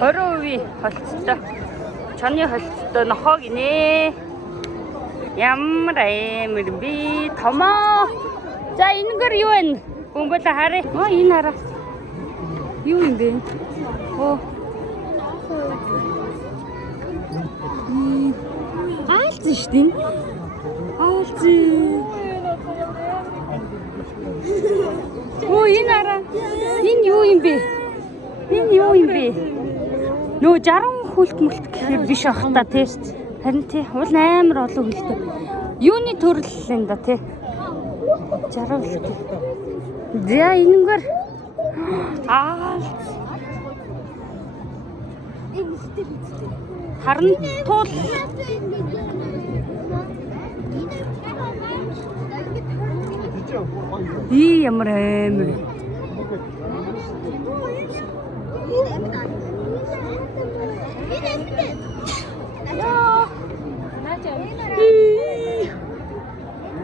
20% холцтой. Чоны холцтой нохоо гинэ. Ямар амар би томоо. За энэгээр юу вэ? Бөмбөл харъя. Энэ хараа. Юу юм бэ? Аалзэн шүү дээ. Аалзэн. Энэ хараа. Энэ юу юм бэ? Энэ юу юм бэ? Нөө 60 хүлт мүлт гэхээр биш ах та тий. Харин тий уул амар олон хүлтэй. Юуны төрөл энэ да тий. 60 хүлт. За энэгээр харин туул ямар амар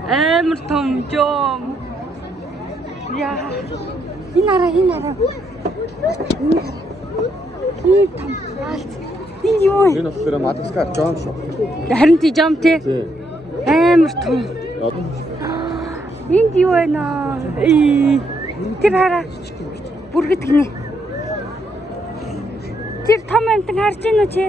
амар том жом яа энэ араа энэ том хаалт энэ юу вэ? Энэ болохоор Мадагаскар жом шүү. Харин тий жом тий амар том энд юу вэ нөө тэр хараа бүргэд гинэ тэр том амтан харж байна уу чи?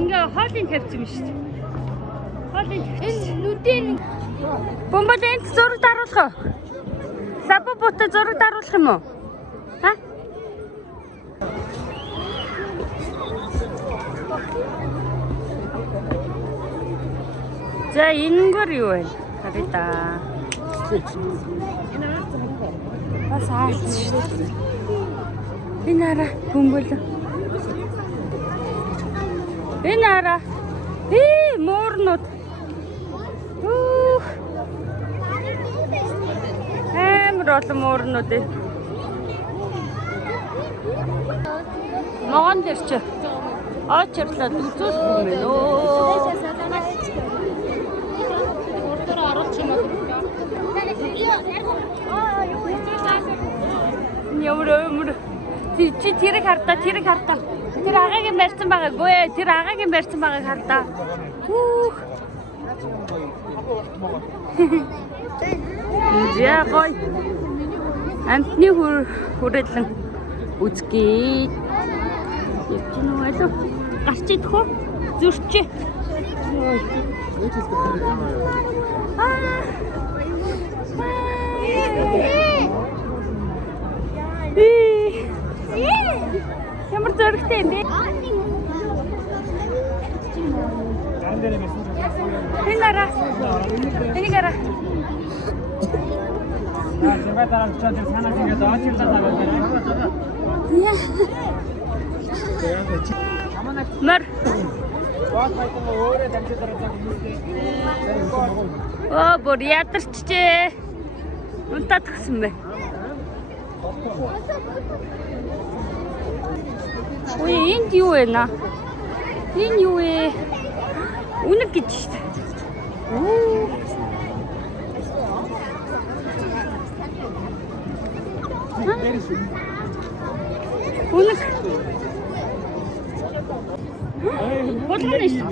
Ингээ хоолыг тавьчих юм шүү дээ. Хоолыг энэ нүдэн бомбол энд зураг даруулах уу? Лабо бот зураг даруулах юм уу? Ха? За энэгээр юу вэ? Харъя да. Бас аач шүү дээ. Энэ араа бөмбөл. Энэ араа. Муурнууд. Амар олон муурнууд ээ. Могон дээр чи. Очрлоод үзүүлэх юм байна оо. Урдаар оруулах юм уу? Ямар чи тэрийг хардаа. Тэр агагийн барьсан байгаагүй ээ. Тэр агагийн барьсан байгааг хардаа. За гой. Амтны хүрээлэн үзьгээ. Явчихна уу алуу? Гарч идэх үү? Зүрчээ. Ямар зөрөгтэй юм бэ? Энэ араа. Энийг араа. Мар. Бүр ядарчжээ. Унтаад гсэн бэ. Ой, энд юу вэ наа? Энэ юу вэ? Үнэг гэж шүү дээ. Үнэг. Болгоно шүү.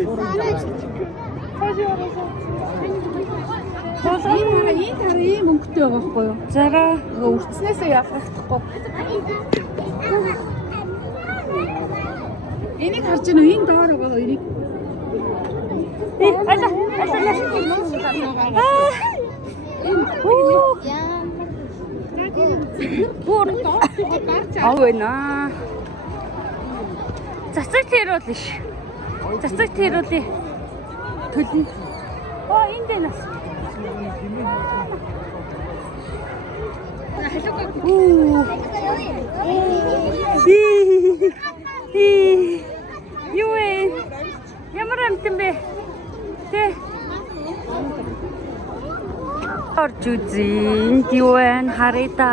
Болгоно энэ тараа ийм өнгөтэй байгаа байхгүй юу? Зараа өрцнөөсөө явахгүй. Энийг харж байна уу? Энэ доор байгаа энийг. Ала. Авна. Цацаг тэрүүл ш. Цацаг тэрүүлээ. Төлн. Энд байна. Юу вэ? Ямар амтан бэ? Тэ. Орж үзэн юу вэ? Харъя да.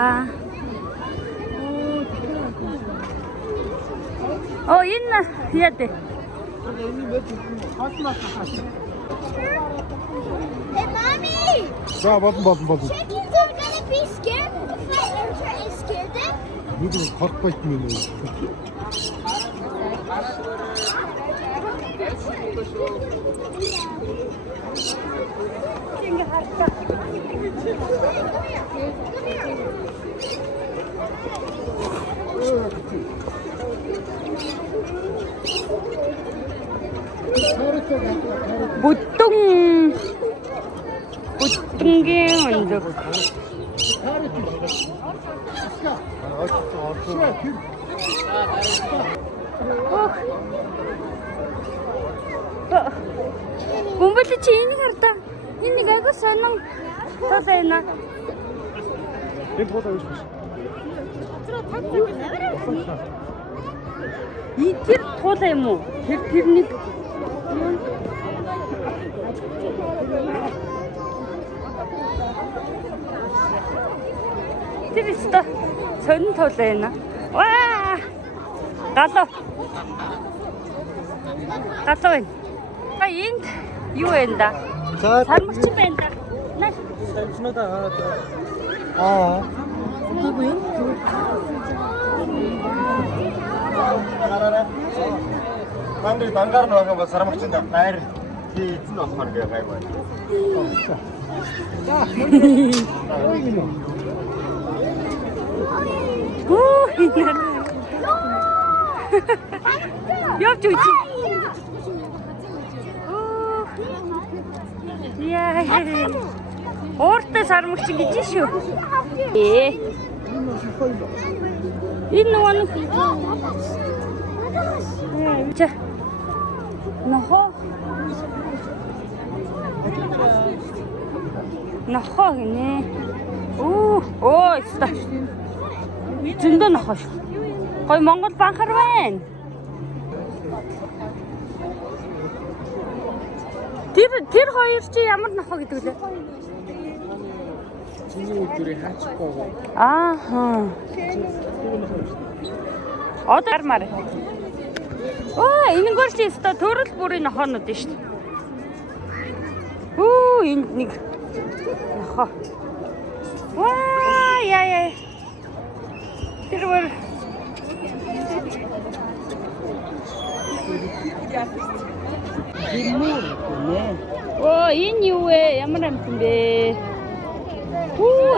Энэ яа дээ? Hey, mommy! За болон. Chickens are gonna be scared if I enter and scare them. Бүгд хорт байт юм уу? Ингээ хараа. Бүтэнгийн өндөг. Гүмбэл чи энийг хардаа. Энийг агуу сонин тулайна. Энэ тулаа юу биш. Тэр тулаа юм уу? Тэрнийг тэр өстө сонин тулайна. Ваа! Галуу. Галуу. Энд юу вэ да? Сармагч байна да. Наа. Самчнуудаа Мандри дангаар нөгөө бас сармагчд байр эзэн болохоор гээ гай байна. Явж үгүй. Яа. Ууртай сармагч гэж шүү. Энэ нөгөө Ча. Нохоо гинэ. Ста. Зөндөө нохоо шүү. Гой Монгол банхар байна. Тэр хоёр чи ямар нохоо гэдэг лээ? Чиний өдрийг хаачихгүй. Ааха. Одоо армаар. Энэгээр чи өстой төрөл бүрийн нохоонууд шүү дээ. Энд нэг нохоо. Яа. Тэр бүр энэ юу вэ? Ямар амтан бэ?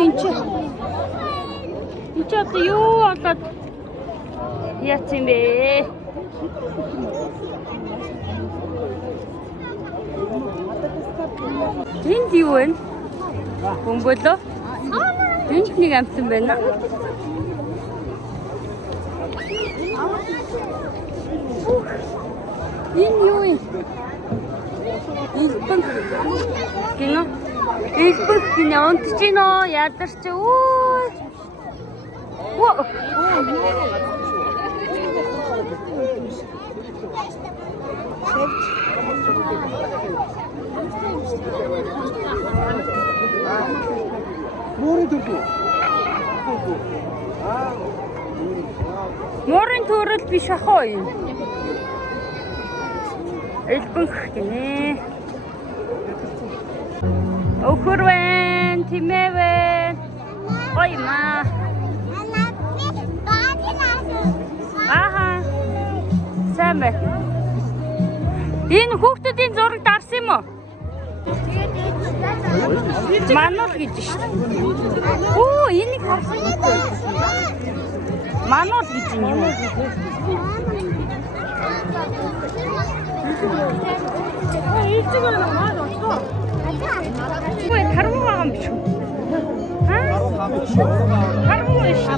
Энд чи одоо юу болоод яац юм бэ? Энд юу вэ? Бөмбөлөө? Энд нэг амтан байна. Энэ юу вэ? Илбэн гинэ. Илбэн гинэ онтч гинэ ядарч өө. Морин төрөл биш ахаа юм. Элбэнх гинэ. Өхөрвэн, тимэвэн. Ой ма. Аха. Сайн бай. Энэ хүүхдүүдийн зураг дарсан юм уу? Манул гэж шүү дээ. Энийг харсан. Манул гэж юм. 일찍은 많이 없어. 왜 다른 거 가면 비춰? 다른 거 있어.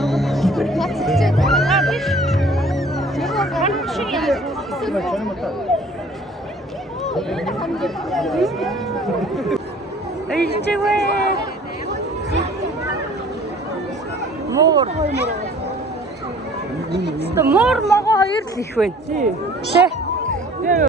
일찍 왜? Муур. Муур могоо хоёр л их байна. Тий.